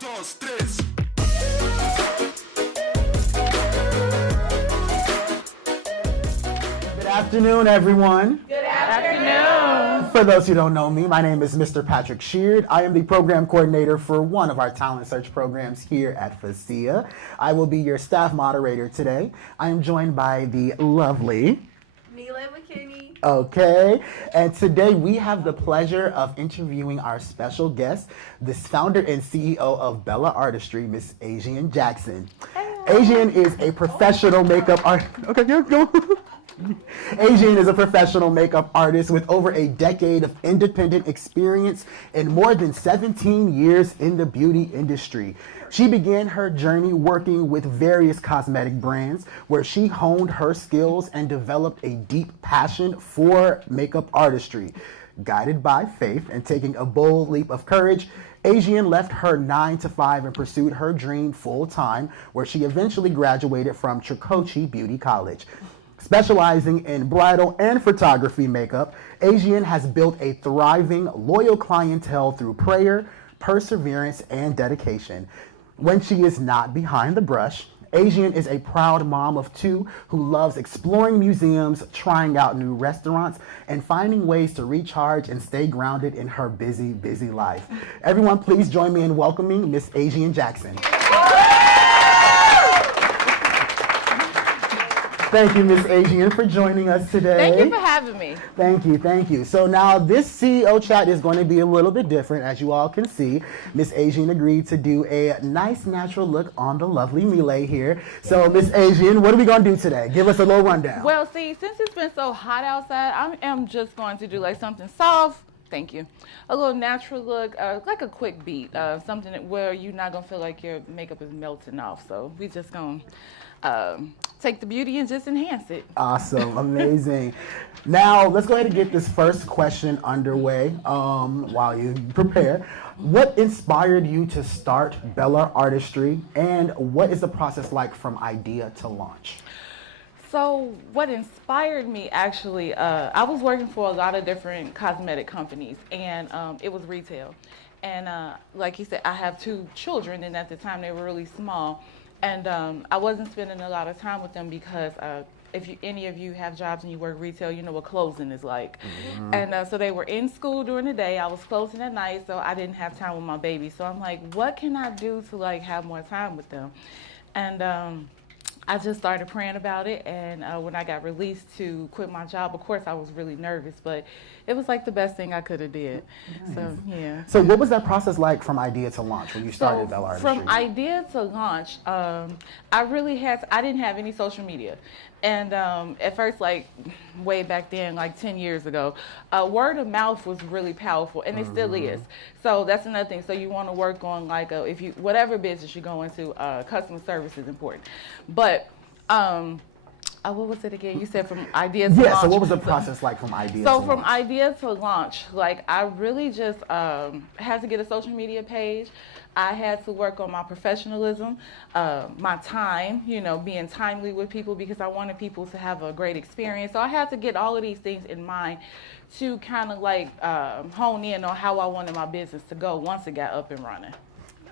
dos, tres. Good afternoon, everyone. Good afternoon. For those who don't know me, my name is Mr. Patrick Sheard. I am the program coordinator for one of our talent search programs here at FASIA. I will be your staff moderator today. I am joined by the lovely Mila McKinney. Okay, and today we have the pleasure of interviewing our special guest, the founder and CEO of Bellaartistry, Miss Asiann Jackson. Asiann is a professional makeup artist. Okay, go. Asiann is a professional makeup artist with over a decade of independent experience and more than 17 years in the beauty industry. She began her journey working with various cosmetic brands where she honed her skills and developed a deep passion for makeup artistry. Guided by faith and taking a bold leap of courage, Asiann left her 9-to-5 and pursued her dream full-time, where she eventually graduated from Tricoci Beauty College. Specializing in bridal and photography makeup, Asiann has built a thriving, loyal clientele through prayer, perseverance, and dedication. When she is not behind the brush, Asiann is a proud mom of two who loves exploring museums, trying out new restaurants, and finding ways to recharge and stay grounded in her busy, busy life. Everyone, please join me in welcoming Miss Asiann Jackson. Thank you, Miss Asiann, for joining us today. Thank you for having me. Thank you. So now this CEO chat is going to be a little bit different, as you all can see. Miss Asiann agreed to do a nice natural look on the lovely Mila here. So Miss Asiann, what are we going to do today? Give us a little rundown. Well, see, since it's been so hot outside, I am just going to do like something soft. Thank you. A little natural look, like a quick beat, something where you're not going to feel like your makeup is melting off. So we just going to take the beauty and just enhance it. Awesome, amazing. Now, let's go ahead and get this first question underway while you prepare. What inspired you to start Bellaartistry, and what is the process like from idea to launch? So what inspired me, actually, I was working for a lot of different cosmetic companies, and it was retail. And like you said, I have 2 children, and at the time they were really small. And I wasn't spending a lot of time with them because if any of you have jobs and you work retail, you know what closing is like. Mm-hmm. And so they were in school during the day. I was closing at night, so I didn't have time with my baby. So I'm like, what can I do to like have more time with them? And I just started praying about it, and when I got released to quit my job, of course I was really nervous, but it was like the best thing I could have did. Nice. So yeah. So what was that process like from idea to launch when you started Bellaartistry? From idea to launch, I didn't have any social media. And at first, like way back then, like 10 years ago, word of mouth was really powerful, and it still is. So that's another thing. So you want to work on like whatever business you go into, customer service is important. But what was it again? You said from idea to launch. Yeah, so what was the process like from idea to launch? So from idea to launch, like I really just had to get a social media page. I had to work on my professionalism, my time, being timely with people because I wanted people to have a great experience. So I had to get all of these things in mind to kind of like hone in on how I wanted my business to go once it got up and running.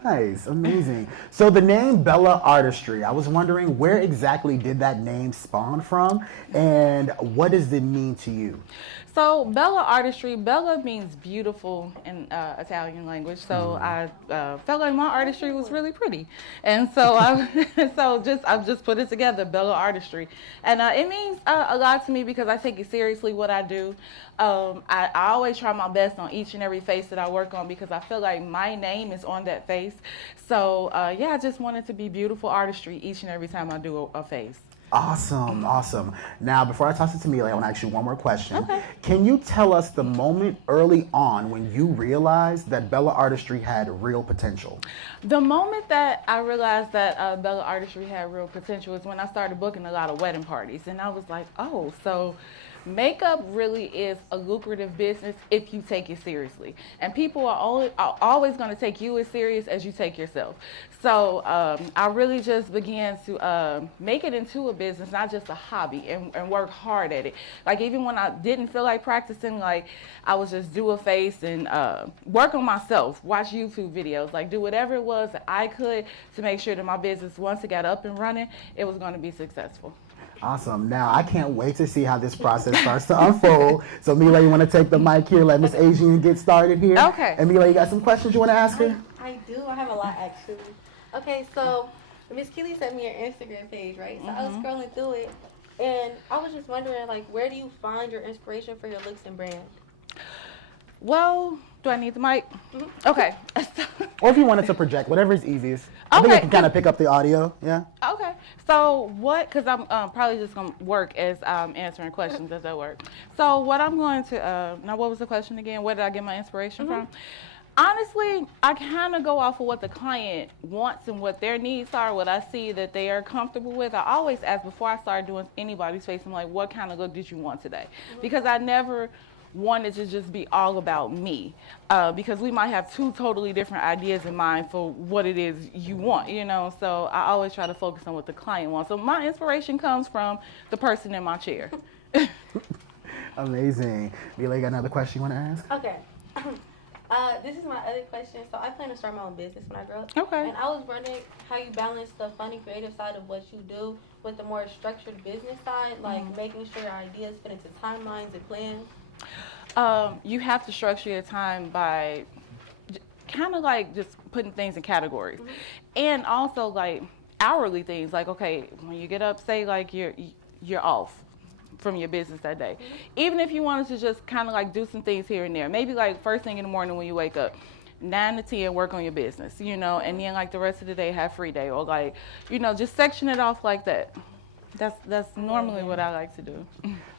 Nice, amazing. So the name Bellaartistry, I was wondering where exactly did that name spawn from, and what does it mean to you? So Bellaartistry, Bella means beautiful in Italian language. So I felt like my artistry was really pretty, and so I've just put it together, Bellaartistry, and it means a lot to me because I take it seriously what I do. I always try my best on each and every face that I work on because I feel like my name is on that face. So yeah, I just want it to be beautiful artistry each and every time I do a face. Awesome. Now, before I toss it to Mila, I want to ask you one more question. Okay. Can you tell us the moment early on when you realized that Bellaartistry had real potential? The moment that I realized that Bellaartistry had real potential is when I started booking a lot of wedding parties. And I was like, oh, so makeup really is a lucrative business if you take it seriously. And people are always going to take you as serious as you take yourself. So I really just began to make it into a business, not just a hobby, and work hard at it. Like even when I didn't feel like practicing, like I would just do a face and work on myself, watch YouTube videos, like do whatever it was that I could to make sure that my business, once it got up and running, it was going to be successful. Awesome. Now, I can't wait to see how this process starts to unfold. So, Mila, you want to take the mic here, let Miss Asiann get started here? Okay. And Mila, you got some questions you want to ask her? I do. I have a lot, actually. Okay, so Miss Keely sent me your Instagram page, right? So I was scrolling through it, and I was just wondering, like, where do you find your inspiration for your looks and brand? Well, do I need the mic? Okay. Or if you wanted to project, whatever is easiest. I think it can kind of pick up the audio, yeah? Okay. So because I'm probably just going to work as answering questions as I work. So what I'm going to, now what was the question again? Where did I get my inspiration from? Honestly, I kind of go off of what the client wants and what their needs are, what I see that they are comfortable with. I always ask before I start doing anybody's face, I'm like, what kind of look did you want today? Because I never wanted to just be all about me, because we might have two totally different ideas in mind for what it is you want, you know. So I always try to focus on what the client wants. So my inspiration comes from the person in my chair. Amazing. Mila, you got another question you want to ask? Okay. This is my other question. So I plan to start my own business when I grow up. Okay. And I was wondering how you balance the fun and creative side of what you do with the more structured business side, like making sure your ideas fit into timelines and plans. You have to structure your time by kind of like just putting things in categories, and also like hourly things. Like, okay, when you get up, say like you're off from your business that day. Even if you wanted to just kind of like do some things here and there, maybe like first thing in the morning when you wake up, 9 to 10, work on your business, you know, and then like the rest of the day have free day, or like, you know, just section it off like that. That's normally what I like to do.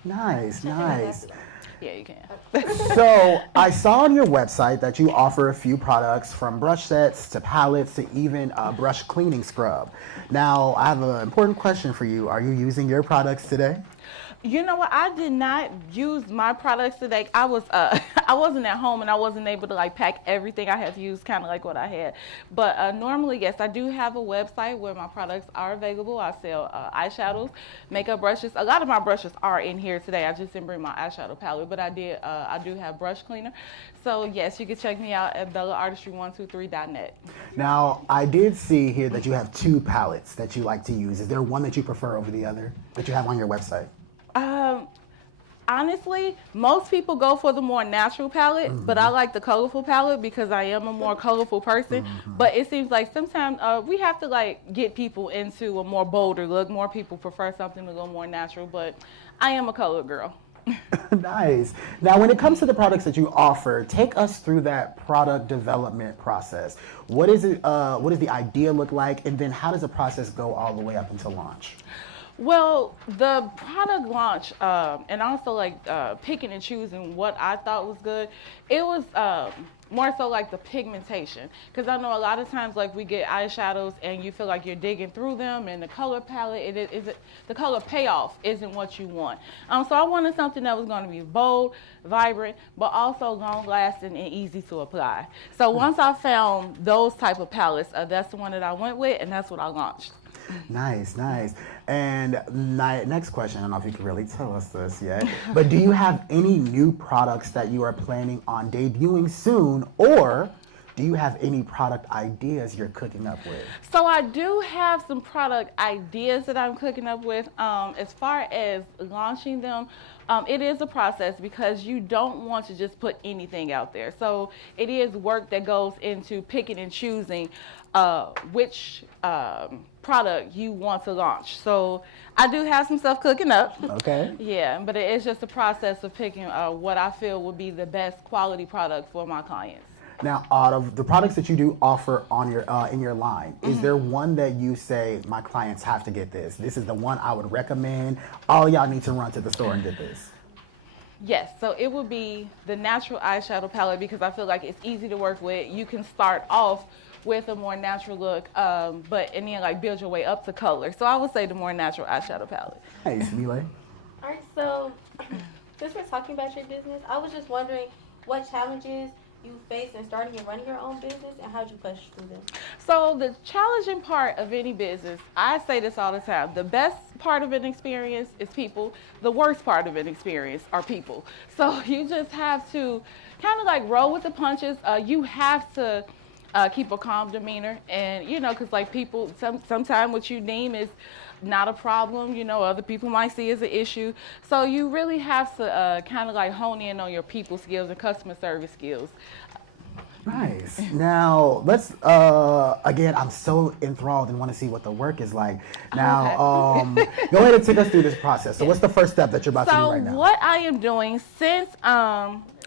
Nice, nice. Yeah, you can. So I saw on your website that you offer a few products, from brush sets to palettes to even a brush cleaning scrub. Now, I have an important question for you. Are you using your products today? You know what? I did not use my products today. I wasn't at home and I wasn't able to like pack everything. I had to use kind of like what I had. But normally, yes, I do have a website where my products are available. I sell eyeshadows, makeup brushes. A lot of my brushes are in here today. I just didn't bring my eyeshadow palette, but I do have brush cleaner. So yes, you can check me out at Bellaartistry123.net. Now, I did see here that you have 2 palettes that you like to use. Is there one that you prefer over the other that you have on your website? Honestly, most people go for the more natural palette, but I like the colorful palette because I am a more colorful person. But it seems like sometimes we have to like get people into a more bolder look. More people prefer something a little more natural, but I am a color girl. Nice. Now, when it comes to the products that you offer, take us through that product development process. What is it? What does the idea look like? And then how does the process go all the way up until launch? Well, the product launch, and also like picking and choosing what I thought was good, it was more so like the pigmentation. Because I know a lot of times like we get eyeshadows and you feel like you're digging through them, and the color palette, the color payoff isn't what you want. So I wanted something that was going to be bold, vibrant, but also long lasting and easy to apply. So once I found those type of palettes, that's the one that I went with, and that's what I launched. Nice, nice. And my next question, I don't know if you can really tell us this yet, but do you have any new products that you are planning on debuting soon, or do you have any product ideas you're cooking up with? So I do have some product ideas that I'm cooking up with. As far as launching them, it is a process because you don't want to just put anything out there. So it is work that goes into picking and choosing which product you want to launch. So I do have some stuff cooking up. Okay. Yeah, but it is just a process of picking what I feel would be the best quality product for my clients. Now, out of the products that you do offer on your in your line, is there one that you say, my clients have to get this? This is the one I would recommend. All y'all need to run to the store and get this. Yes, so it would be the natural eyeshadow palette because I feel like it's easy to work with. You can start off with a more natural look, and then like build your way up to color. So I would say the more natural eyeshadow palette. Nice, Mila. All right, so since we're talking about your business, I was just wondering what challenges you faced in starting and running your own business, and how'd you push through them? So the challenging part of any business, I say this all the time, the best part of an experience is people. The worst part of an experience are people. So you just have to kind of like roll with the punches. You have to keep a calm demeanor, and because like people, sometimes what you deem is not a problem, other people might see as an issue. So you really have to kind of like hone in on your people skills and customer service skills. Nice. Now, let's, again, I'm so enthralled and want to see what the work is like. Now, go ahead and take us through this process. So what's the first step that you're about to do right now? So what I am doing, since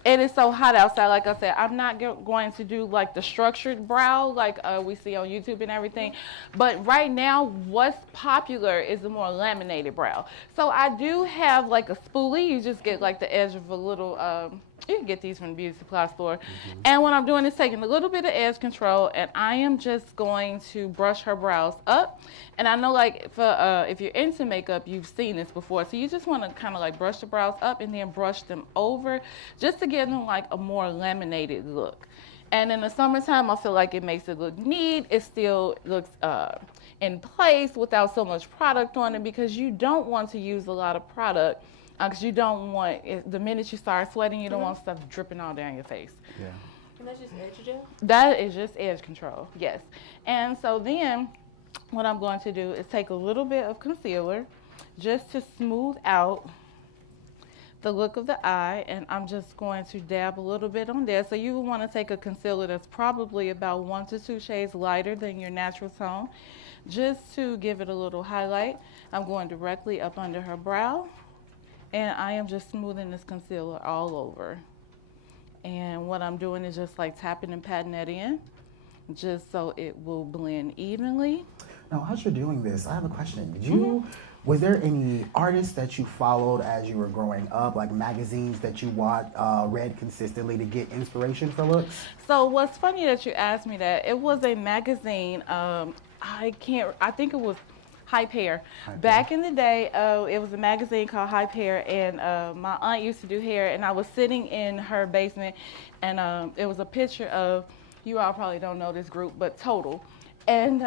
it is so hot outside, like I said, I'm not going to do like the structured brow like we see on YouTube and everything. But right now, what's popular is the more laminated brow. So I do have like a spoolie. You just get like the edge of a little, you can get these from the beauty supply store. Mm-hmm. And what I'm doing is taking a little bit of edge control, and I am just going to brush her brows up. And I know like if you're into makeup, you've seen this before. So you just want to kind of like brush the brows up and then brush them over just to give them like a more laminated look. And in the summertime, I feel like it makes it look neat. It still looks in place without so much product on it, because you don't want to use a lot of product. Because you don't want, the minute you start sweating, you don't want stuff dripping all down your face. Yeah. And that's just edge gel? That is just edge control, yes. And so then what I'm going to do is take a little bit of concealer just to smooth out the look of the eye, and I'm just going to dab a little bit on there. So you want to take a concealer that's probably about 1 to 2 shades lighter than your natural tone, just to give it a little highlight. I'm going directly up under her brow. And I am just smoothing this concealer all over. And what I'm doing is just like tapping and patting that in, just so it will blend evenly. Now, as you're doing this, I have a question. Was there any artists that you followed as you were growing up, like magazines that you read consistently to get inspiration for looks? So what's funny that you asked me that, it was a magazine, I think it was Hype Hair. Back in the day, it was a magazine called Hype Hair, and my aunt used to do hair, and I was sitting in her basement, and it was a picture of, you all probably don't know this group, but Total. And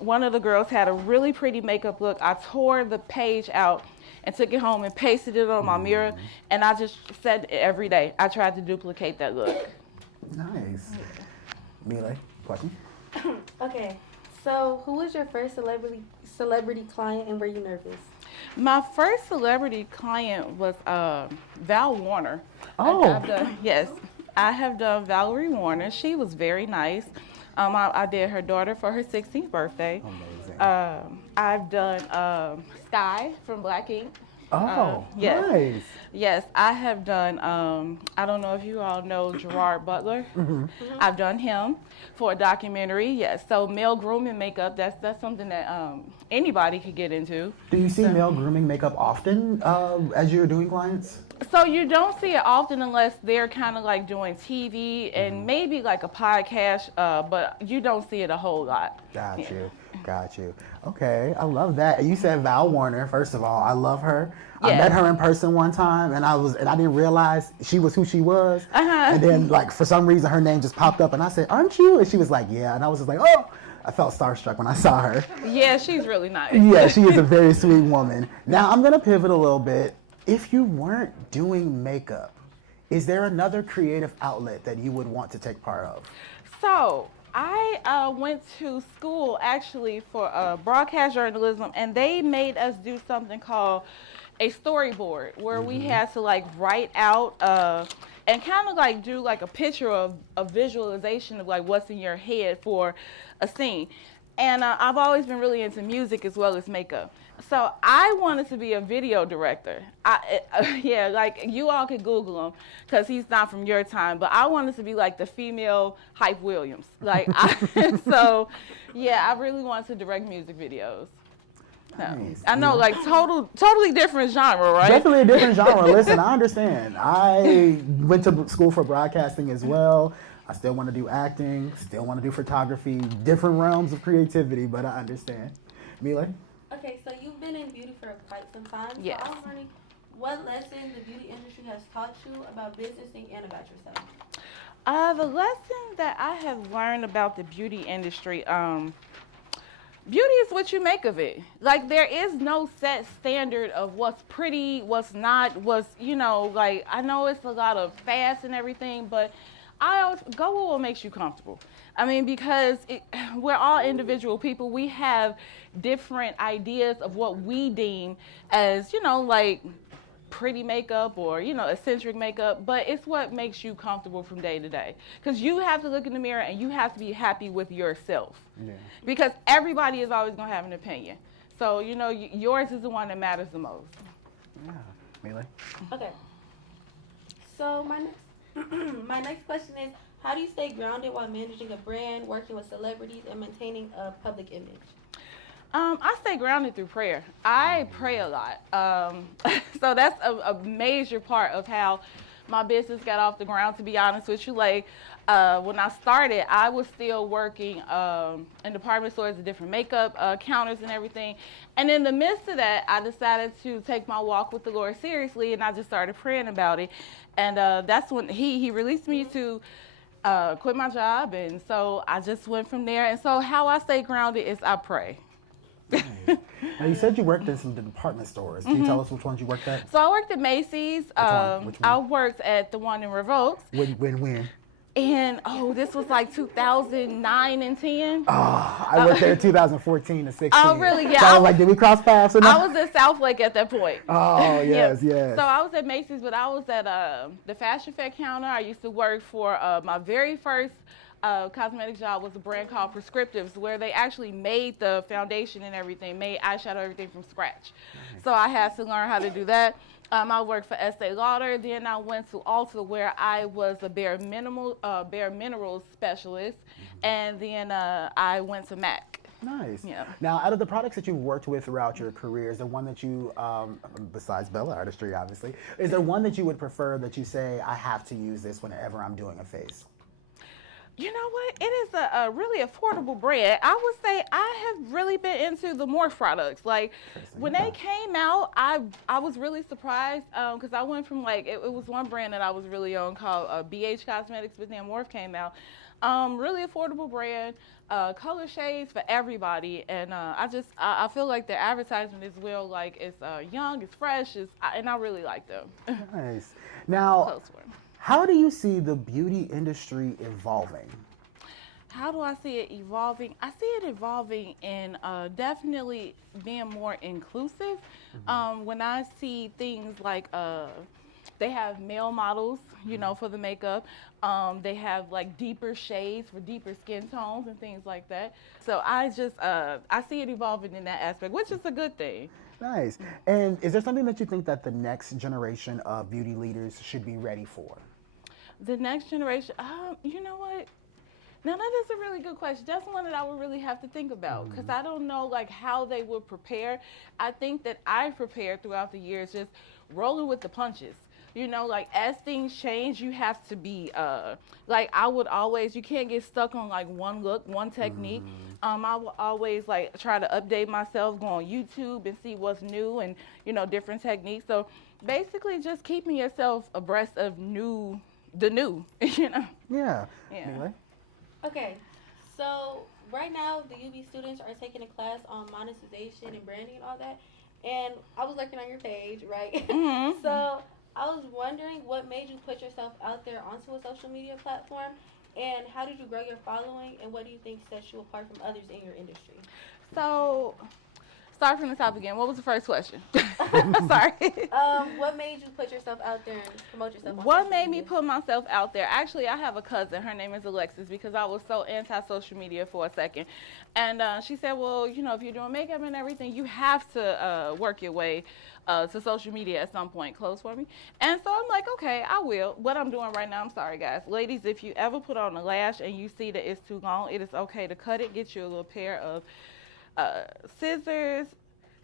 one of the girls had a really pretty makeup look. I tore the page out and took it home and pasted it on my mirror, and I just said every day, I tried to duplicate that look. Nice. Mila, question? Okay. So, who was your first celebrity client, and were you nervous? My first celebrity client was Val Warner. Oh. I have done Valerie Warner. She was very nice. I did her daughter for her 16th birthday. Amazing. I've done Sky from Black Ink. Oh, yes. Nice. Yes, I have done, I don't know if you all know Gerard Butler. Mm-hmm. I've done him for a documentary, yes. So male grooming makeup, that's something that anybody could get into. Do you see male grooming makeup often as you're doing clients? So you don't see it often unless they're kind of like doing TV and maybe like a podcast, but you don't see it a whole lot. Got you. Okay, I love that. You said Val Warner. First of all, I love her. Yes. I met her in person one time, and I didn't realize she was who she was. And then, like, for some reason, her name just popped up, and I said, "Aren't you?" And she was like, "Yeah." And I was just like, "Oh." I felt starstruck when I saw her. Yeah, she's really nice. Yeah, she is a very sweet woman. Now, I'm gonna pivot a little bit. If you weren't doing makeup, is there another creative outlet that you would want to take part of? So I went to school actually for broadcast journalism, and they made us do something called a storyboard, where we had to like write out and kind of like do like a picture of a visualization of like what's in your head for a scene. And I've always been really into music as well as makeup. So I wanted to be a video director. Like you all could Google him because he's not from your time, but I wanted to be like the female Hype Williams. Like, I really wanted to direct music videos. Nice. I know, like totally different genre, right? Definitely a different genre. Listen, I understand. I went to school for broadcasting as well. I still want to do acting, still want to do photography, different realms of creativity, but I understand. Mila? Okay, so you've been in beauty for quite some time. Yes. So I was wondering, what lessons the beauty industry has taught you about businessing and about yourself? The lesson that I have learned about the beauty industry, beauty is what you make of it. Like, there is no set standard of what's pretty, what's not, like, I know it's a lot of fast and everything, but I always go with what makes you comfortable. I mean, because we're all individual people. We have different ideas of what we deem as, like pretty makeup or, eccentric makeup, but it's what makes you comfortable from day to day. Because you have to look in the mirror and you have to be happy with yourself. Yeah. Because everybody is always going to have an opinion. So, yours is the one that matters the most. Yeah. Melee? Okay. So my next question is, how do you stay grounded while managing a brand, working with celebrities, and maintaining a public image? I stay grounded through prayer. I pray a lot. So that's a major part of how my business got off the ground, to be honest with you. Like, when I started, I was still working in department stores with different makeup counters and everything. And in the midst of that, I decided to take my walk with the Lord seriously, and I just started praying about it. And that's when he released me to quit my job. And so I just went from there. And so how I stay grounded is I pray. Nice. Now, you said you worked in some department stores. Can you tell us which ones you worked at? So I worked at Macy's. Which one? I worked at the one in Revolts. When? And, this was like 2009 and 10. Oh, I worked there in 2014 to 16. Oh, really? Yeah. So I was like, did we cross paths or not? I was at Southlake at that point. Oh, yes, Yeah. yes. So I was at Macy's, but I was at the Fashion Fair counter. I used to work for my very first cosmetic job was a brand called Prescriptives, where they actually made the foundation and everything, made eyeshadow, everything from scratch. Nice. So I had to learn how to do that. I worked for Estee Lauder. Then I went to Ulta, where I was a bare minerals specialist. Mm-hmm. And then I went to MAC. Nice. Yeah. Now, out of the products that you've worked with throughout your career, is there one that you, besides Bellaartistry, obviously, is there one that you would prefer that you say, I have to use this whenever I'm doing a face? You know what? It is a really affordable brand. I would say I have really been into the Morph products. Like, when they came out, I was really surprised because I went from, like, it was one brand that I was really on called BH Cosmetics, but then Morph came out. Really affordable brand, color shades for everybody, and I feel like their advertisement is well, like, it's young, it's fresh, and I really like them. Nice. Now, how do you see the beauty industry evolving? How do I see it evolving? I see it evolving in definitely being more inclusive. Mm-hmm. When I see things like they have male models, for the makeup. They have like deeper shades for deeper skin tones and things like that. So I see it evolving in that aspect, which is a good thing. Nice. And is there something that you think that the next generation of beauty leaders should be ready for? The next generation, you know what? Now that is a really good question. That's one that I would really have to think about because I don't know like how they would prepare. I think that I've prepared throughout the years, just rolling with the punches. Like as things change, you have to be like I would always. You can't get stuck on like one look, one technique. I will always like try to update myself, go on YouTube and see what's new and different techniques. So basically, just keeping yourself abreast of the new. Yeah. Anyway. Okay, so right now the UB students are taking a class on monetization and branding and all that, and I was looking on your page, right? Mm-hmm. So I was wondering what made you put yourself out there onto a social media platform, and how did you grow your following, and what do you think sets you apart from others in your industry? So, start from the top again. What was the first question? Sorry. What made you put yourself out there and promote yourself on What social made media? me put myself out there? Actually, I have a cousin. Her name is Alexis because I was so anti-social media for a second. And she said, well, if you're doing makeup and everything, you have to work your way to social media at some point. Close for me. And so I'm like, okay, I will. What I'm doing right now, I'm sorry, guys. Ladies, if you ever put on a lash and you see that it's too long, it is okay to cut it. Get you a little pair of scissors,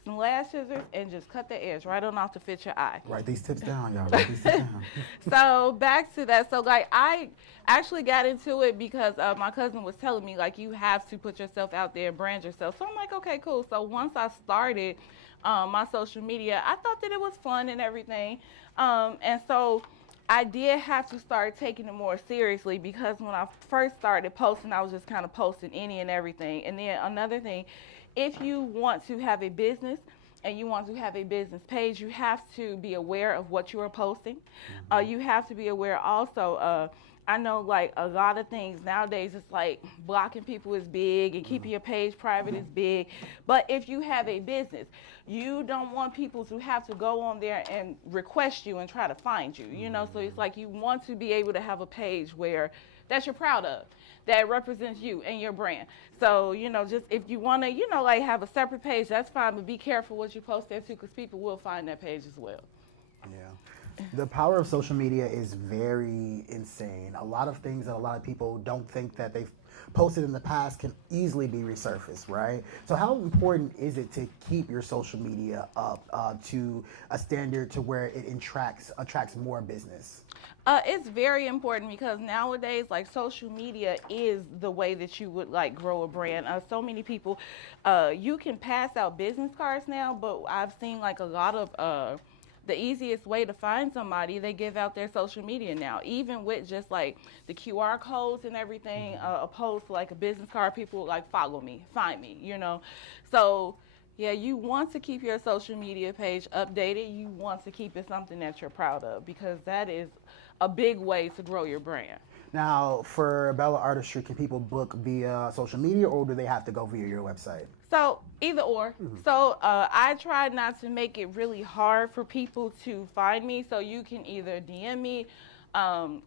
some lash scissors and just cut the edge right on off to fit your eye. Write these tips down, y'all. Write these tips down. So back to that. So like I actually got into it because my cousin was telling me like you have to put yourself out there and brand yourself. So I'm like, okay, cool. So once I started my social media, I thought that it was fun and everything. And so I did have to start taking it more seriously because when I first started posting, I was just kind of posting any and everything. And then another thing, if you want to have a business and you want to have a business page, you have to be aware of what you are posting. You have to be aware also, I know like a lot of things nowadays, it's like blocking people is big and keeping your page private is big. But if you have a business, you don't want people to have to go on there and request you and try to find you, you know? So it's like you want to be able to have a page where that you're proud of, that represents you and your brand. So, you know, just if you want to, you know, like have a separate page, that's fine, but be careful what you post there too, because people will find that page as well. Yeah. The power of social media is very insane. A lot of things that a lot of people don't think that they've posted in the past can easily be resurfaced, right? So how important is it to keep your social media up to a standard to where it attracts more business? It's very important because nowadays, like social media is the way that you would like grow a brand. So many people, you can pass out business cards now, but I've seen like a lot of the easiest way to find somebody, they give out their social media now, even with just like the QR codes and everything, opposed to like a business card, people like follow me, find me, you know. So yeah, you want to keep your social media page updated. You want to keep it something that you're proud of because that is a big way to grow your brand. Now, for Bellaartistry, can people book via social media or do they have to go via your website? So either or. So I try not to make it really hard for people to find me. So you can either DM me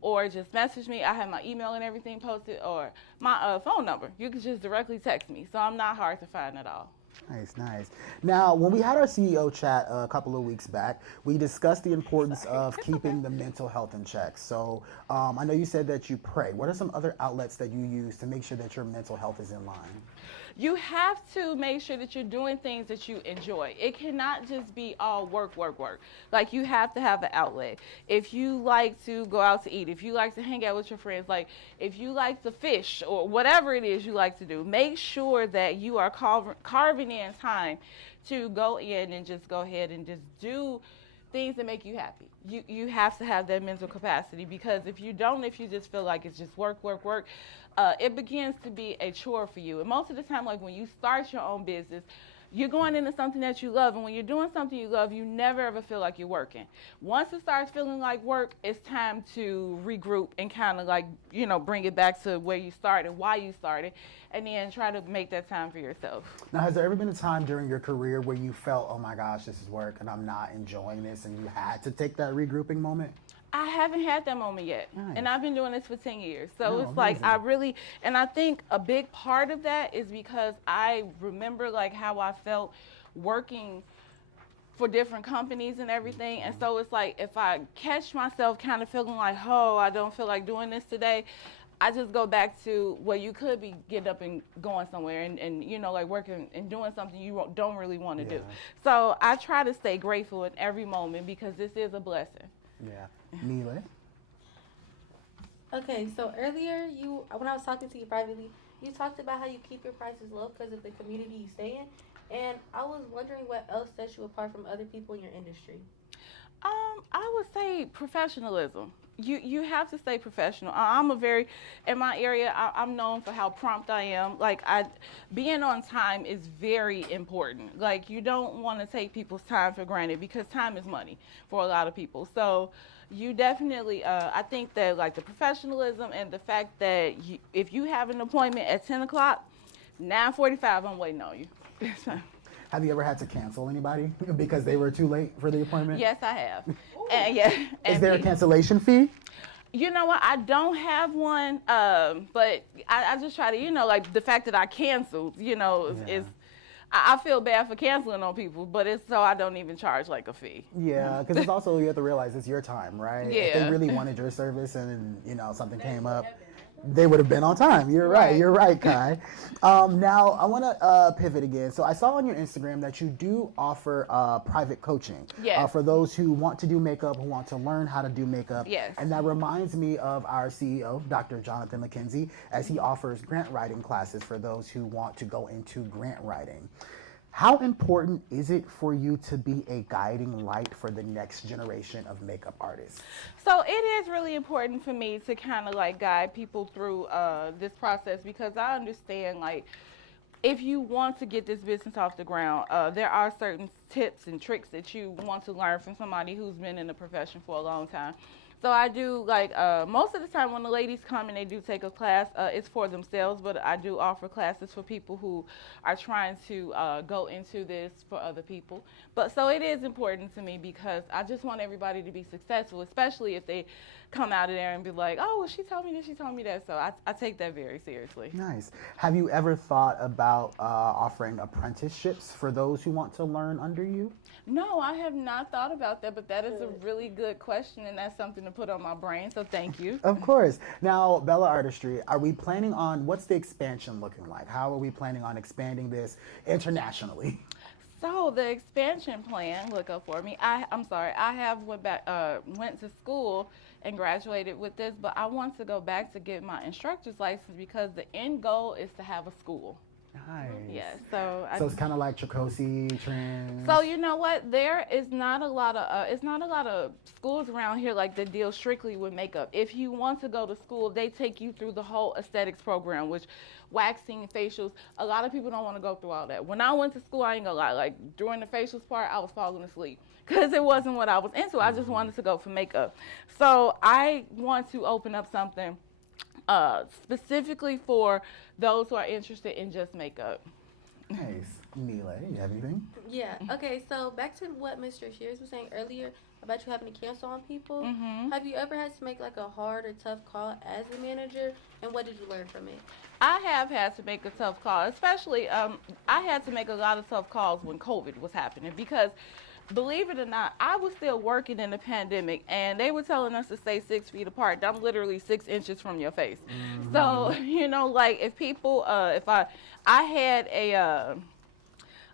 or just message me. I have my email and everything posted, or my phone number. You can just directly text me. So I'm not hard to find at all. Nice, nice. Now, when we had our CEO chat a couple of weeks back, we discussed the importance of keeping the mental health in check. So I know you said that you pray. What are some other outlets that you use to make sure that your mental health is in line? You have to make sure that you're doing things that you enjoy. It cannot just be all work, work, work. Like you have to have an outlet. If you like to go out to eat, if you like to hang out with your friends, like if you like to fish or whatever it is you like to do, make sure that you are carving in time to go in and just go ahead and just do things that make you happy. You have to have that mental capacity because if you don't, if you just feel like it's just work, work, work, it begins to be a chore for you. And most of the time, like when you start your own business, you're going into something that you love. And when you're doing something you love, you never ever feel like you're working. Once it starts feeling like work, it's time to regroup and kind of like, you know, bring it back to where you started, why you started, and then try to make that time for yourself. Now, has there ever been a time during your career where you felt, oh my gosh, this is work and I'm not enjoying this, and you had to take that regrouping moment? I haven't had that moment yet. Nice. And I've been doing this for 10 years. So it's amazing. like and I think a big part of that is because I remember like how I felt working for different companies and everything. And so it's like if I catch myself kind of feeling like, oh, I don't feel like doing this today, I just go back to, well, you could be getting up and going somewhere and you know, like working and doing something you don't really want to do. So I try to stay grateful in every moment because this is a blessing. Yeah. Mila? Okay, so earlier when I was talking to you privately, you talked about how you keep your prices low because of the community you stay in, and I was wondering what else sets you apart from other people in your industry. I would say professionalism. You have to stay professional. In my area, I'm known for how prompt I am. Like being on time is very important. Like you don't want to take people's time for granted because time is money for a lot of people. So you definitely, I think that like the professionalism and the fact that if you have an appointment at 10 o'clock, 9:45, I'm waiting on you. Have you ever had to cancel anybody because they were too late for the appointment? Yes, I have. Is there a cancellation fee? You know what? I don't have one, but I just try to, you know, like the fact that I canceled, you know, I feel bad for canceling on people, but it's so I don't even charge like a fee. Yeah, because it's also, you have to realize it's your time, right? Yeah. If they really wanted your service and, you know, something came up. they would have been on time. You're right. Right. You're right, Kai. Now, I want to pivot again. So I saw on your Instagram that you do offer private coaching Yes. for those who want to do makeup, who want to learn how to do makeup. Yes. And that reminds me of our CEO, Dr. Jonathan McKenzie, as he offers grant writing classes for those who want to go into grant writing. How important is it for you to be a guiding light for the next generation of makeup artists? So it is really important for me to kind of like guide people through this process, because I understand, like, if you want to get this business off the ground, there are certain tips and tricks that you want to learn from somebody who's been in the profession for a long time. So I do, like, most of the time when the ladies come and they do take a class, it's for themselves, but I do offer classes for people who are trying to go into this for other people. But so it is important to me, because I just want everybody to be successful, especially if they come out of there and be like, oh, well, she told me this, she told me that. So I take that very seriously. Nice. Have you ever thought about offering apprenticeships for those who want to learn under you? No, I have not thought about that, but that is a really good question, and that's something to put on my brain, so thank you. Of course. Now, Bellaartistry, are we planning on, what's the expansion looking like? How are we planning on expanding this internationally? So the expansion plan, look up for me. I'm sorry, I have went to school and graduated with this, but I want to go back to get my instructor's license, because the end goal is to have a school. Nice. Yes. So it's kind of like Tricosi, Trends. So you know what? There is not a lot of schools around here like that deal strictly with makeup. If you want to go to school, they take you through the whole aesthetics program, which waxing, facials. A lot of people don't want to go through all that. When I went to school, I ain't gonna lie, like during the facials part, I was falling asleep because it wasn't what I was into. I just wanted to go for makeup. So I want to open up something specifically for those who are interested in just makeup. Nice. Mila, you have anything? Yeah. Okay. So back to what Mr. Shears was saying earlier about you having to cancel on people. Mm-hmm. Have you ever had to make like a hard or tough call as a manager, and what did you learn from it? I have had to make a tough call, especially I had to make a lot of tough calls when COVID was happening, because believe it or not, I was still working in the pandemic, and they were telling us to stay 6 feet apart. I'm literally 6 inches from your face. Mm-hmm. So, you know, like if people, if I had a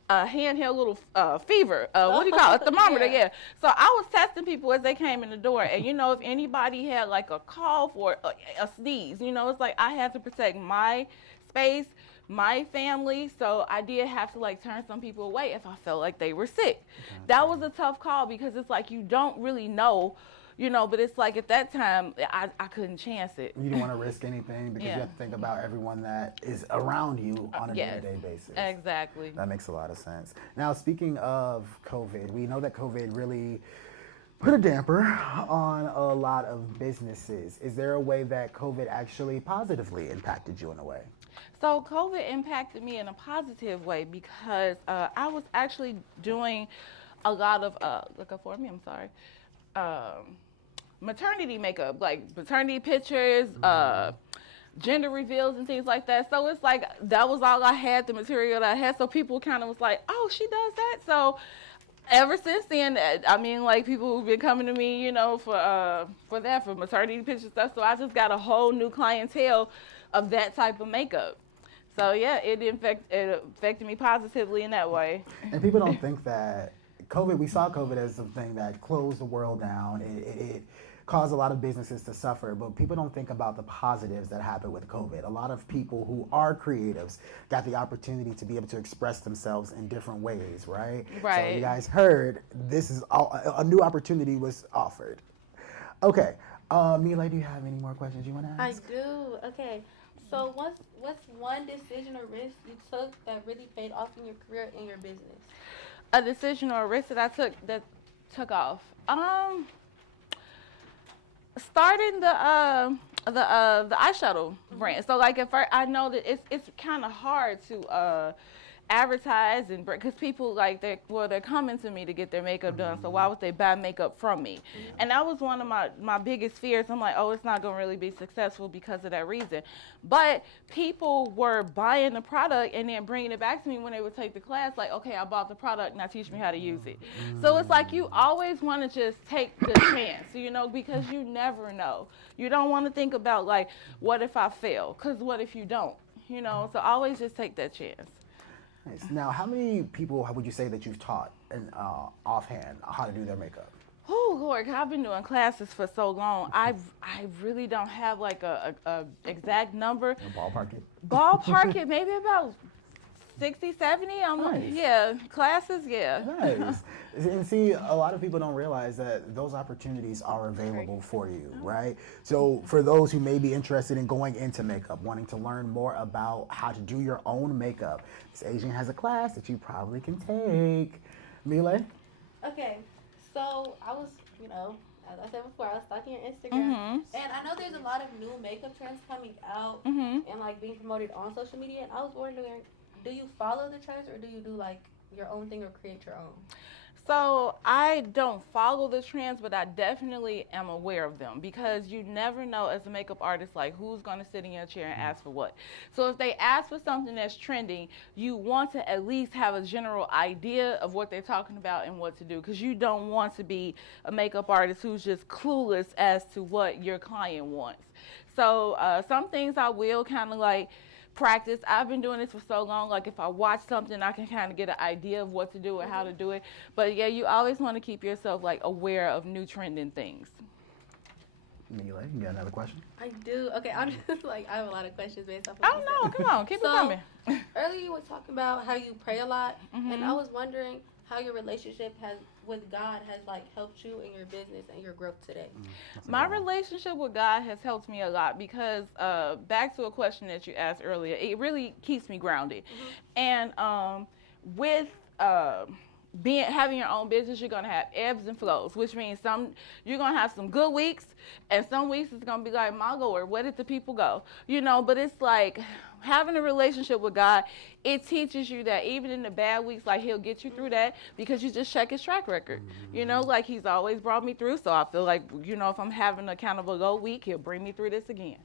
handheld little fever, what do you call it? Thermometer, yeah. So I was testing people as they came in the door, and you know, if anybody had like a cough or a sneeze, you know, it's like I had to protect my space, my family, so I did have to like turn some people away if I felt like they were sick. Okay. That was a tough call, because it's like you don't really know, you know, but it's like at that time I couldn't chance it. You don't want to risk anything, because you have to think about everyone that is around you on a day-to-day basis. Exactly. That makes a lot of sense. Now, speaking of COVID, we know that COVID really put a damper on a lot of businesses. Is there a way that COVID actually positively impacted you in a way? So COVID impacted me in a positive way, because I was actually doing a lot of, look up for me, I'm sorry, maternity makeup, like maternity pictures, gender reveals and things like that. So it's like that was all I had, the material that I had. So people kind of was like, oh, she does that. So ever since then, I mean, like people who've been coming to me, you know, for maternity picture stuff. So I just got a whole new clientele of that type of makeup. So yeah, it affected me positively in that way. And people don't think that COVID, we saw COVID as something that closed the world down. It caused a lot of businesses to suffer, but people don't think about the positives that happened with COVID. A lot of people who are creatives got the opportunity to be able to express themselves in different ways, right? Right. So you guys heard, this is a new opportunity was offered. Okay, Mila, do you have any more questions you want to ask? I do. Okay. So what's one decision or risk you took that really paid off in your career and your business? A decision or a risk that I took off. Starting the eyeshadow brand. So like at first, I know that it's kind of hard to advertise and because people like they're coming to me to get their makeup done, so why would they buy makeup from me? And that was one of my biggest fears. I'm like, oh, it's not gonna really be successful because of that reason. But people were buying the product and then bringing it back to me when they would take the class, like, okay, I bought the product, now teach me how to use it. So it's like you always want to just take the chance, you know, because you never know. You don't want to think about like, what if I fail? Because what if you don't? You know, so always just take that chance. Nice. Now, how many people would you say that you've taught in, offhand how to do their makeup? Oh, Lord, I've been doing classes for so long. I really don't have like a exact number. Ballpark it? Ballpark it, maybe about 60, 70. Nice. Yeah, classes, yeah. Nice. And see, a lot of people don't realize that those opportunities are available for you, right? So for those who may be interested in going into makeup, wanting to learn more about how to do your own makeup, Miss Asiann has a class that you probably can take. Mile? Okay, so I was, you know, as I said before, I was stalking your Instagram, and I know there's a lot of new makeup trends coming out and like being promoted on social media, and I was wondering, do you follow the trends or do you do like your own thing or create your own? So I don't follow the trends, but I definitely am aware of them because you never know as a makeup artist like who's going to sit in your chair and ask for what. So if they ask for something that's trending, you want to at least have a general idea of what they're talking about and what to do, because you don't want to be a makeup artist who's just clueless as to what your client wants. So some things I will kind of like practice. I've been doing this for so long, like if I watch something I can kind of get an idea of what to do and how to do it. But yeah, you always want to keep yourself like aware of new trending things. Mile, you got another question? I do. Okay, I'm just like, I have a lot of questions based off of Oh no, come on, keep it coming. Earlier you were talking about how you pray a lot, and I was wondering how your relationship with God has like helped you in your business and your growth today. My relationship with God has helped me a lot because back to a question that you asked earlier, it really keeps me grounded. And with having your own business, you're gonna have ebbs and flows, which means you're gonna have some good weeks, and some weeks it's gonna be like, my Lord, where did the people go? You know, but it's like having a relationship with God, it teaches you that even in the bad weeks, like he'll get you through that because you just check his track record. You know, like he's always brought me through, so I feel like, you know, if I'm having a kind of a low week, he'll bring me through this again.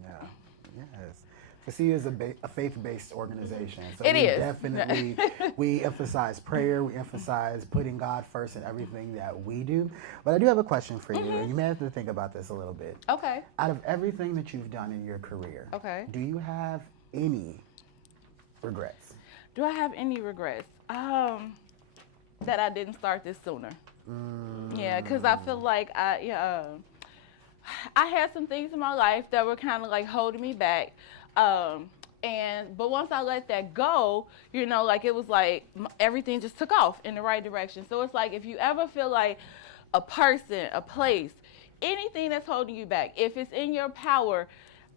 Yeah, yes. CSU is a faith-based organization. So It is. Definitely, we emphasize prayer. We emphasize putting God first in everything that we do. But I do have a question for you, and you may have to think about this a little bit. Okay. Out of everything that you've done in your career, do you have any regrets? Do I have any regrets? That I didn't start this sooner. Yeah, because I feel like I had some things in my life that were kind of like holding me back. But once I let that go, you know, like it was like everything just took off in the right direction. So it's like if you ever feel like a person, a place, anything that's holding you back, if it's in your power,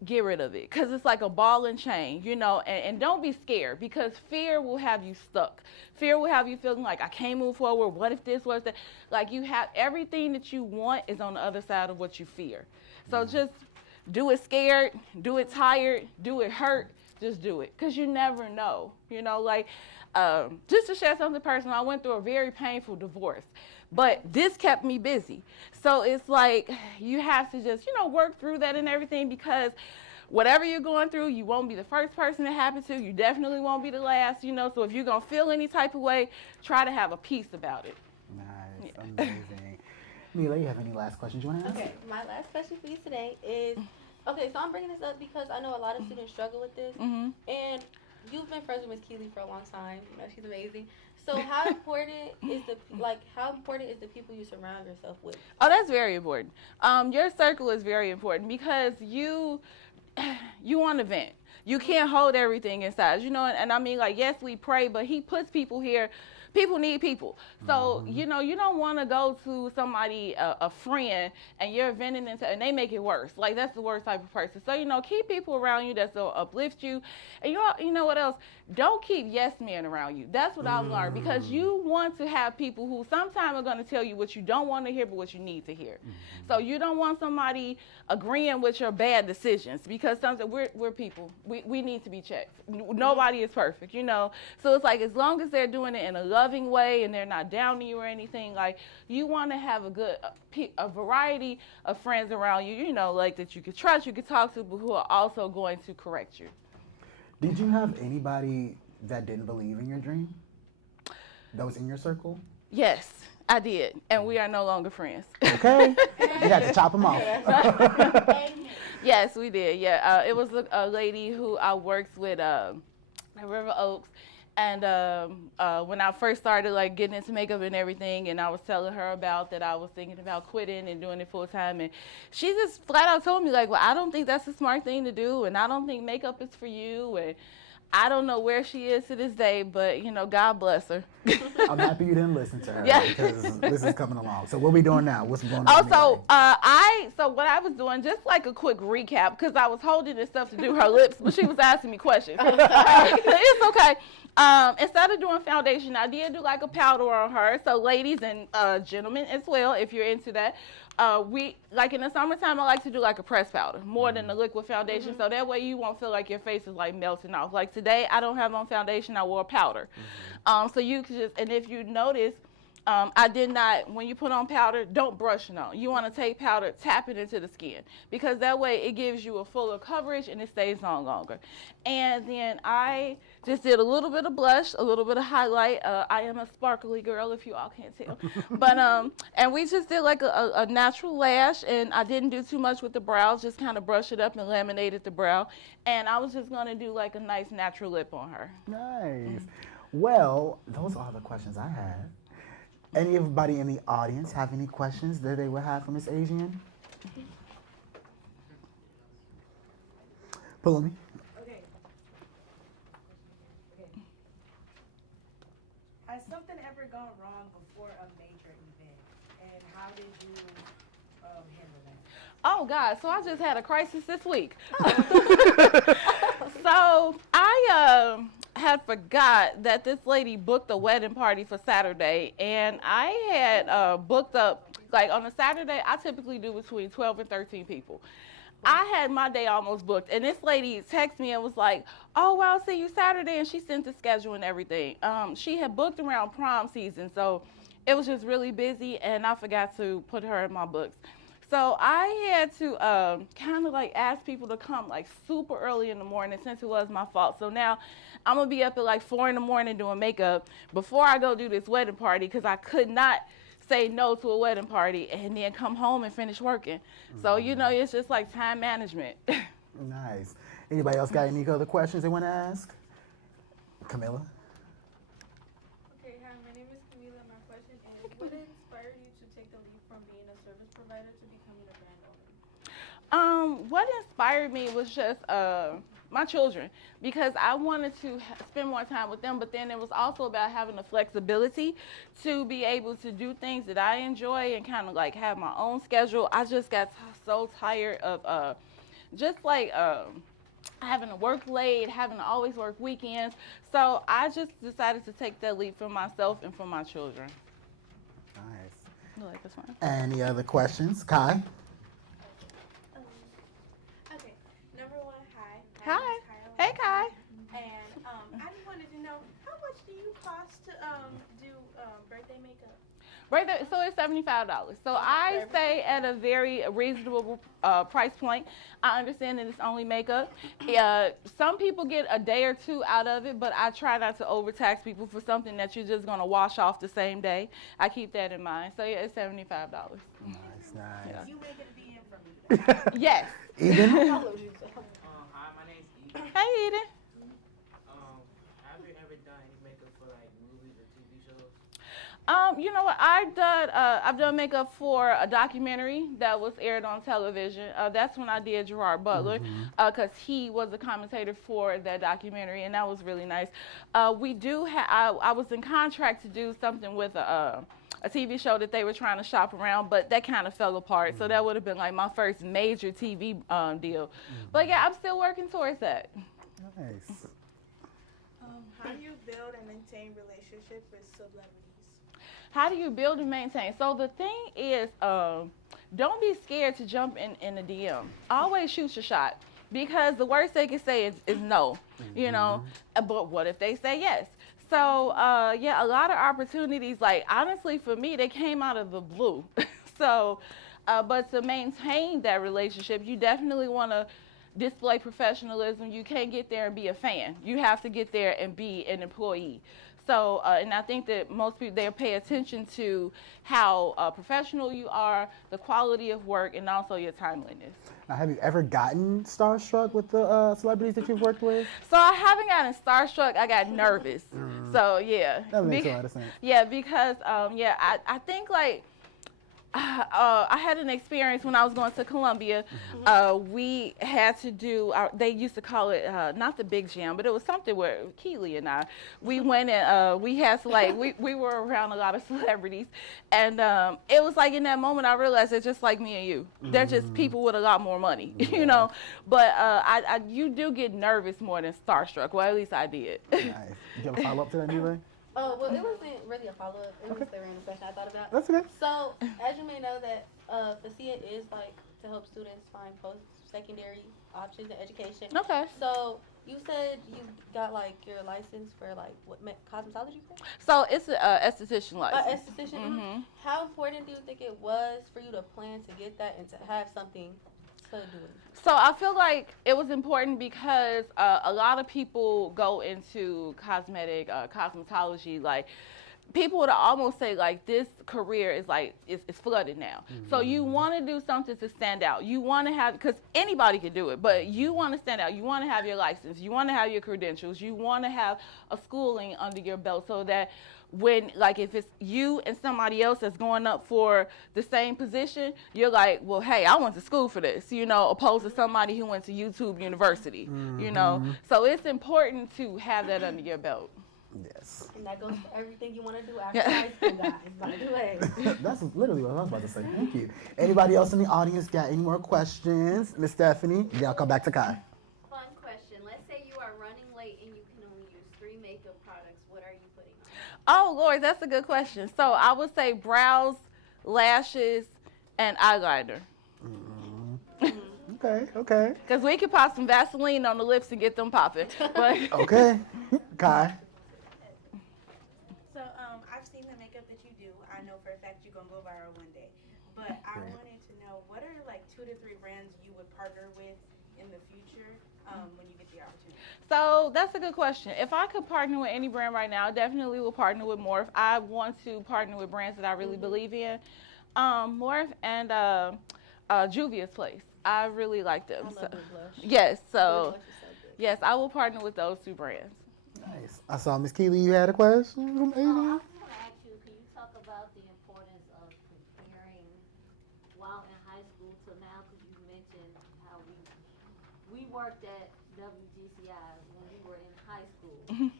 get rid of it, because it's like a ball and chain, you know, and don't be scared, because fear will have you stuck. Fear will have you feeling like, I can't move forward. What if this was that? Like you have everything that you want is on the other side of what you fear. So just do it scared, do it tired, do it hurt, just do it, because you never know, you know, like just to share something personal, I went through a very painful divorce, but this kept me busy. So it's like you have to just, you know, work through that and everything, because whatever you're going through, you won't be the first person it happened to. You definitely won't be the last, you know. So if you're going to feel any type of way, try to have a peace about it. Nice. Amazing. Mila, you have any last questions you want to ask? Okay, my last question for you today is, okay, so I'm bringing this up because I know a lot of students struggle with this, and you've been friends with Miss Keeley for a long time. You know, she's amazing. So how important is the people you surround yourself with? Oh, that's very important. Your circle is very important, because you want to vent. You can't hold everything inside, you know. And I mean, like, yes, we pray, but he puts people here people need people. So, you know, you don't want to go to somebody, a friend, and you're venting into, and they make it worse. Like, that's the worst type of person. So, you know, keep people around you that's going to uplift you. And you know what else? Don't keep yes men around you. That's what I've learned, because you want to have people who sometimes are going to tell you what you don't want to hear, but what you need to hear. So you don't want somebody agreeing with your bad decisions, because sometimes we're people. We need to be checked. Nobody is perfect, you know. So it's like, as long as they're doing it in a loving way and they're not downing you or anything, like, you want to have a variety of friends around you, you know, like, that you could trust, you could talk to, but who are also going to correct you. Did you have anybody that didn't believe in your dream? That was in your circle? Yes, I did, and we are no longer friends. Okay. You had to chop them off. Yes, we did. Yeah, it was a lady who I worked with at River Oaks, and when I first started, like, getting into makeup and everything, and I was telling her about that I was thinking about quitting and doing it full time, and she just flat out told me, like, well, I don't think that's a smart thing to do, and I don't think makeup is for you, and I don't know where she is to this day, but, you know, God bless her. I'm happy you didn't listen to her, Yeah. because this is coming along. So what we doing now? What's going on? Also, so what I was doing, just like a quick recap, because I was holding this stuff to do her lips, but she was asking me questions. It's okay. Instead of doing foundation, I did do like a powder on her. So ladies and gentlemen as well, if you're into that, we, like, in the summertime, I like to do like a pressed powder more than the liquid foundation. So that way you won't feel like your face is like melting off. Like today, I don't have on foundation, I wore powder. So you could just, and if you notice, I did not, when you put on powder, don't brush it on. You want to take powder, tap it into the skin, because that way it gives you a fuller coverage and it stays on longer. And then I just did a little bit of blush, a little bit of highlight. I am a sparkly girl, if you all can't tell. But, and we just did like a natural lash, and I didn't do too much with the brows, just kind of brush it up and laminated the brow. And I was just going to do like a nice natural lip on her. Nice. Well, those are all the questions I had. Anybody in the audience have any questions that they would have for Miss Asiann? Pull on me. Okay. Has something ever gone wrong before a major event, and how did you handle that? Oh God, so I just had a crisis this week. So I had forgot that this lady booked a wedding party for Saturday, and I had booked up, like, on a Saturday, I typically do between 12 and 13 people. I had my day almost booked, and this lady texted me and was like, oh, well, I'll see you Saturday, and she sent the schedule and everything. She had booked around prom season, so it was just really busy, and I forgot to put her in my books. So I had to kind of like ask people to come like super early in the morning, since it was my fault. So now I'm going to be up at like 4 in the morning doing makeup before I go do this wedding party, because I could not say no to a wedding party and then come home and finish working. So, you know, it's just like time management. Nice. Anybody else got any other questions they want to ask? Camilla? Okay, hi, my name is Camila. My question is, what inspired you to take the leap from being a service provider to becoming a brand owner? What inspired me was just my children, because I wanted to spend more time with them, but then it was also about having the flexibility to be able to do things that I enjoy and kind of like have my own schedule. I just got so tired of just like having to work late, having to always work weekends. So I just decided to take that leap for myself and for my children. Nice. I like this one. Any other questions? Kai? Okay, number one, hi. Hi. Hey, Kai. And I just wanted to know, how much do you cost to do birthday makeup? Right there, so it's $75. So I stay at a very reasonable price point. I understand that it's only makeup. Some people get a day or two out of it, but I try not to overtax people for something that you're just going to wash off the same day. I keep that in mind. So yeah, it's $75. Nice, nice. You make it a DM for me. Yes. Eden? Hi, my name's Eden. Hey, Eden. Have you ever done any makeup for like movies or TV shows? You know what? I've done makeup for a documentary that was aired on television. That's when I did Gerard Butler, because he was a commentator for that documentary, and that was really nice. We do have. I was in contract to do something with a TV show that they were trying to shop around, but that kind of fell apart. So that would have been like my first major TV deal. But yeah, I'm still working towards that. Nice. How do you build and maintain relationships with celebrities? How do you build and maintain? So the thing is, don't be scared to jump in the DM. Always shoot your shot, because the worst they can say is no, you know. But what if they say yes? So yeah, a lot of opportunities, like honestly for me, they came out of the blue. So, but to maintain that relationship, you definitely want to display professionalism. You can't get there and be a fan. You have to get there and be an employee. So, and I think that most people, they pay attention to how professional you are, the quality of work, and also your timeliness. Now, have you ever gotten starstruck with the celebrities that you've worked with? So I haven't gotten starstruck. I got nervous. So yeah. That makes a lot of sense. Yeah, because yeah, I think like I had an experience when I was going to Columbia. We had to do, they used to call it, not the big jam, but it was something where Keely and I, we went and we had to like, we were around a lot of celebrities. And it was like in that moment I realized they're just like me and you. They're just people with a lot more money, you know. But you do get nervous more than starstruck. Well, at least I did. Nice. Did you have a follow-up to that, Nile? Well, it wasn't really a follow-up. It was the random question I thought about. That's okay. So, as you may know, that FACIA is like to help students find post-secondary options in education. Okay. So, you said you got like your license for like what cosmetology? So it's an esthetician license. Esthetician. How important do you think it was for you to plan to get that and to have something to do it? So I feel like it was important because a lot of people go into cosmetology, like people would almost say like this career is like it's flooded now. So you want to do something to stand out. You want to have, because anybody can do it, but you want to stand out. You want to have your license. You want to have your credentials. You want to have a schooling under your belt so that when, like, if it's you and somebody else that's going up for the same position, you're like, well, hey, I went to school for this, you know, opposed to somebody who went to YouTube University, you know. So it's important to have that under your belt. Yes. And that goes for everything you want to do after high school, guys, by the way. That's literally what I was about to say. Thank you. Anybody else in the audience got any more questions? Miss Stephanie, yeah, I'll come back to Kai. Fun question. Let's say you are running late and you can only use 3 makeup products. What are you putting on? Oh, Lord, that's a good question. So I would say brows, lashes, and eyeliner. Okay. Because we could pop some Vaseline on the lips and get them popping. But Okay. Kai. So I've seen the makeup that you do. I know for a fact you're gonna go viral one day. But I wanted to know, what are like 2 to 3 brands you would partner with in the future when you get the opportunity? So that's a good question. If I could partner with any brand right now, I definitely will partner with Morph. I want to partner with brands that I really believe in. Morph and Juvia's Place. I really like them. I love the blush. Yes, The so blush is so good. yes, I will partner with those 2 brands. Nice. I saw Miss Keely, you had a question from I Asiann? was going to ask you, can you talk about the importance of preparing while in high school till now? Because you mentioned how we worked at WGCI when we were in high school, and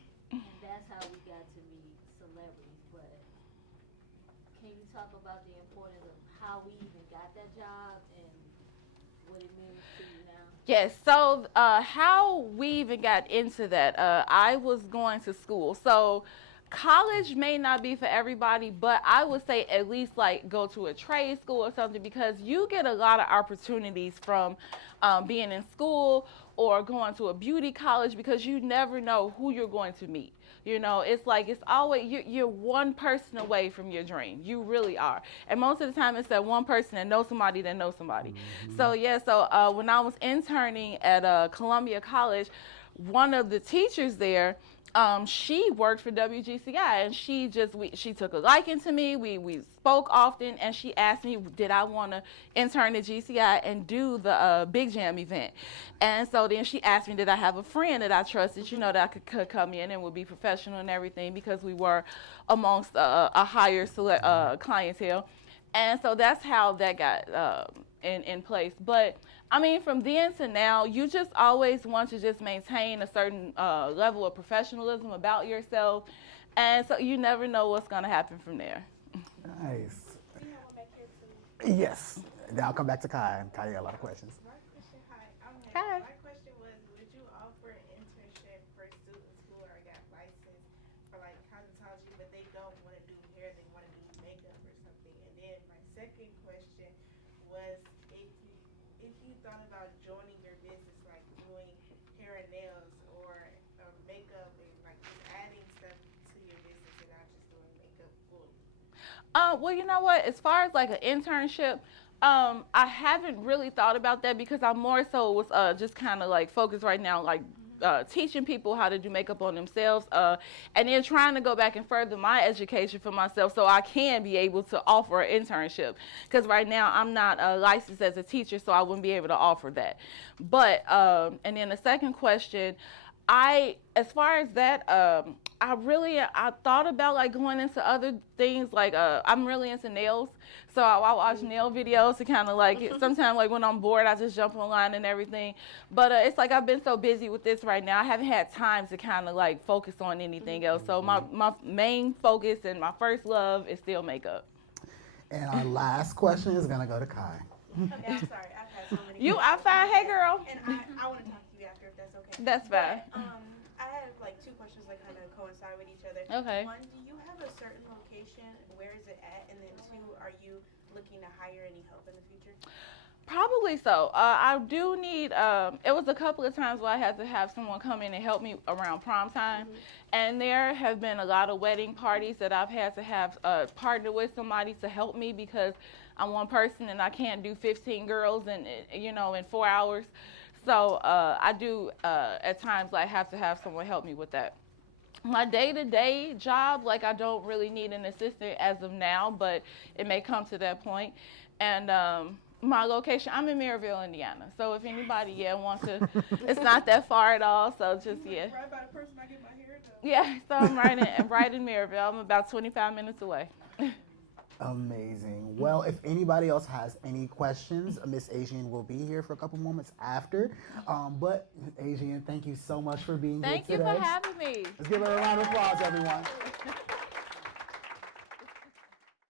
that's how we got to meet celebrities. But can you talk about the importance of how we even got that job and what it means to you now? Yes, so how we even got into that, I was going to school. So college may not be for everybody, but I would say at least like go to a trade school or something, because you get a lot of opportunities from being in school or going to a beauty college, because you never know who you're going to meet. You know, it's like, it's always, you're one person away from your dream. You really are. And most of the time it's that one person that knows somebody that knows somebody. So yeah, so when I was interning at Columbia College, one of the teachers there, she worked for WGCI, and she took a liking to me. We spoke often, and she asked me, did I want to intern at GCI and do the Big Jam event? And so then she asked me, did I have a friend that I trusted, you know, that I could come in and would be professional and everything, because we were amongst a higher clientele. And so that's how that got in place. But I mean, from then to now, you just always want to just maintain a certain level of professionalism about yourself. And so you never know what's going to happen from there. Nice. Yes. Then I'll come back to Kai. Kai, you got a lot of questions. My question, Hi. My question was, would you offer an internship for students who are got licensed for like cosmetology, but they don't want to do hair, they want to do makeup or something? And then my second question was, if you thought about joining your business, like doing hair and nails or makeup, and like just adding stuff to your business and not just doing makeup fully. Well, you know what? As far as like an internship, I haven't really thought about that, because I more so was just kind of like focused right now, like teaching people how to do makeup on themselves, and then trying to go back and further my education for myself so I can be able to offer an internship. Because right now I'm not licensed as a teacher, so I wouldn't be able to offer that. But and then the second question, as far as that, I thought about like going into other things, like I'm really into nails, so I watch nail videos to kind of like, sometimes like when I'm bored I just jump online and everything, but it's like I've been so busy with this right now, I haven't had time to kind of like focus on anything else, so my main focus and my first love is still makeup. And our last question is going to go to Kai. Okay, I'm sorry. I've had so many. You outside, hey girl. And I want to talk to you after, if that's okay. That's fine. But, I have like two questions that kind of coincide with each other. Okay. One, do you have a certain location? Where is it at? And then two, are you looking to hire any help in the future? Probably so. I do need, it was a couple of times where I had to have someone come in and help me around prom time. And there have been a lot of wedding parties that I've had to have partner with somebody to help me, because I'm one person and I can't do 15 girls in 4 hours. So I do at times like have to have someone help me with that. My day-to-day job, like I don't really need an assistant as of now, but it may come to that point. And my location, I'm in Maryville, Indiana. So if anybody wants to, it's not that far at all. So just Right by the person I get my hair done. Yeah, so I'm right in Maryville. I'm about 25 minutes away. Amazing. Well, if anybody else has any questions, Miss Asiann will be here for a couple moments after. But Asiann, thank you so much for being here today. Thank you for having me. Let's give her a round of applause, everyone.